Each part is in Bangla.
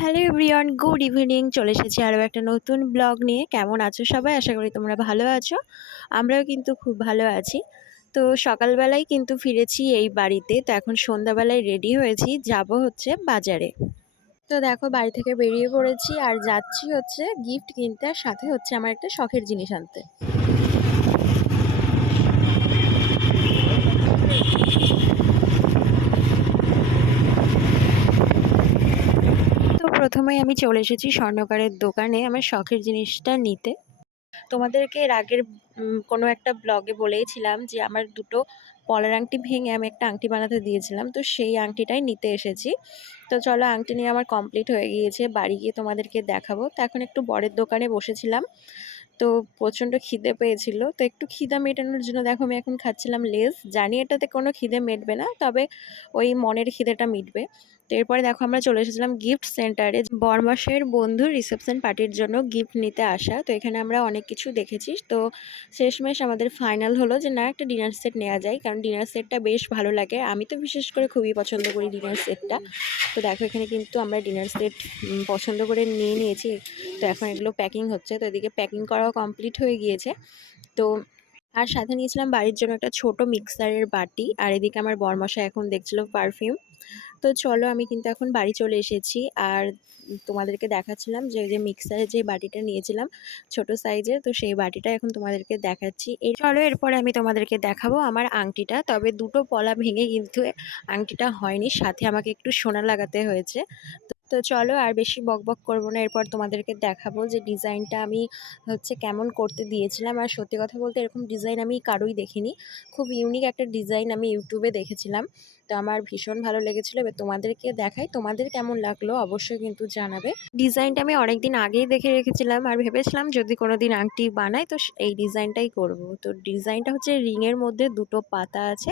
হ্যালো এভরিওয়ান গুড ইভিনিং চলে এসেছি আরও একটা নতুন ব্লগ নিয়ে। কেমন আছো সবাই? আশা করি তোমরা ভালো আছো। আমরাও কিন্তু খুব ভালো আছি। তো সকালবেলায় কিন্তু ফিরেছি এই বাড়িতে। তো এখন সন্ধ্যাবেলায় রেডি হয়েছি। যাব হচ্ছে বাজারে। তো দেখো, বাড়ি থেকে বেরিয়ে পড়েছি। আর যাচ্ছি হচ্ছে গিফট কিনতে। আর সাথে হচ্ছে আমার একটা শখের জিনিস আনতে তো প্রথমেই আমি চলে এসেছি স্বর্ণকারের দোকানে আমার শখের জিনিসটা নিতে। তোমাদেরকে এর আগের কোনো একটা ব্লগে বলেইছিলাম যে আমার দুটো পলার আংটি ভেঙে আমি একটা আংটি বানাতে দিয়েছিলাম, তো সেই আংটিটাই নিতে এসেছি। তো চলো আংটি নিয়ে আমার কমপ্লিট হয়ে গিয়েছে, বাড়ি গিয়ে তোমাদেরকে দেখাবো। তো এখন একটু বরের দোকানে বসেছিলাম। তো প্রচণ্ড খিদে পেয়েছিল। তো একটু খিদা মেটানোর জন্য দেখো আমি এখন খাচ্ছিলাম লেস জানি এটাতে কোনো খিদে মেটবে না, তবে ওই মনের খিদেটা মিটবে। তো এরপরে দেখো আমরা চলে এসেছিলাম গিফট সেন্টারে বরমাসের বন্ধুর রিসেপশন পার্টির জন্য গিফট নিতে আসা। তো এখানে আমরা অনেক কিছু দেখেছি। তো শেষমেশ আমাদের ফাইনাল হলো যে না, একটা ডিনার সেট নেওয়া যায়। কারণ ডিনার সেটটা বেশ ভালো লাগে। আমি তো বিশেষ করে খুবই পছন্দ করি ডিনার সেটটা তো দেখো, এখানে কিন্তু আমরা ডিনার সেট পছন্দ করে নিয়ে নিয়েছি। তো এখন এগুলো প্যাকিং হচ্ছে, তো এদিকে প্যাকিং করাও কমপ্লিট হয়ে গিয়েছে। তো আর সাথে নিয়েছিলাম বাড়ির জন্য একটা ছোট মিক্সারের বাটি, আর এদিকে আমার বরমশা এখন দেখছিল পারফিউম তো চলো আমি কিন্তু এখন বাড়ি চলে এসেছি। আর তোমাদেরকে দেখাচ্ছিলাম যে যে মিক্সারের যে বাটিটা নিয়েছিলাম ছোট সাইজের তো সেই বাটিটা এখন তোমাদেরকে দেখাচ্ছি। এই চলো এরপরে আমি তোমাদেরকে দেখাবো আমার আংটিটা, তবে দুটো পলা ভেঙে কিন্তু আংটিটা হয়নি, সাথে আমাকে একটু সোনা লাগাতে হয়েছে। তো চলো আর বেশি বকবক করব না, এরপর তোমাদেরকে দেখাবো যে ডিজাইনটা আমি হচ্ছে কেমন করতে দিয়েছিলাম। আর সত্যি কথা বলতে এরকম ডিজাইন আমি কারোই দেখিনি। খুব ইউনিক একটা ডিজাইন আমি ইউটিউবে দেখেছিলাম। তো আমার ভীষণ ভালো লেগেছিলো। এবার তোমাদেরকে দেখাই, তোমাদের কেমন লাগল অবশ্যই কিন্তু জানাবে। ডিজাইনটা আমি অনেকদিন আগেই দেখে রেখেছিলাম আর ভেবেছিলাম যদি কোনো দিন আংটি বানাই তো এই ডিজাইনটাই করব। তো ডিজাইনটা হচ্ছে রিংয়ের মধ্যে দুটো পাতা আছে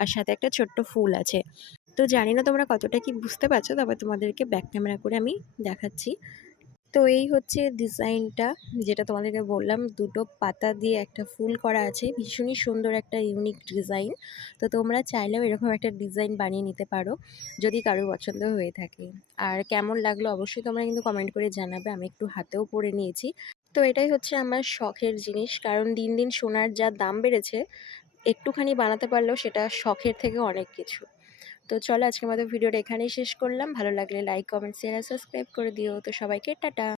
আর সাথে একটা ছোট্ট ফুল আছে। তো জানি না তোমরা কতটা কি বুঝতে পারছ, তবে তোমাদেরকে ব্যাক ক্যামেরা করে আমি দেখাচ্ছি। তো এই হচ্ছে ডিজাইনটা, যেটা তোমাদেরকে বললাম। দুটো পাতা দিয়ে একটা ফুল করা আছে, ভীষণই সুন্দর একটা ইউনিক ডিজাইন তো তোমরা চাইলেও এরকম একটা ডিজাইন বানিয়ে নিতে পারো, যদি কারোর পছন্দ হয়ে থাকে। আর কেমন লাগল অবশ্যই তোমরা কিন্তু কমেন্ট করে জানাবে, আমি একটু হাতেও পরে নিয়েছি। তো এটাই হচ্ছে আমার শখের জিনিস, কারণ দিন দিন সোনার যা দাম বেড়েছে, একটুখানি বানাতে পারলেও সেটা শখের থেকে অনেক কিছু। তো চলো আজকের মতো ভিডিওটা এখানেই শেষ করলাম। ভালো লাগলে লাইক কমেন্ট শেয়ার আর সাবস্ক্রাইব করে দিও। তো সবাইকে টাটা।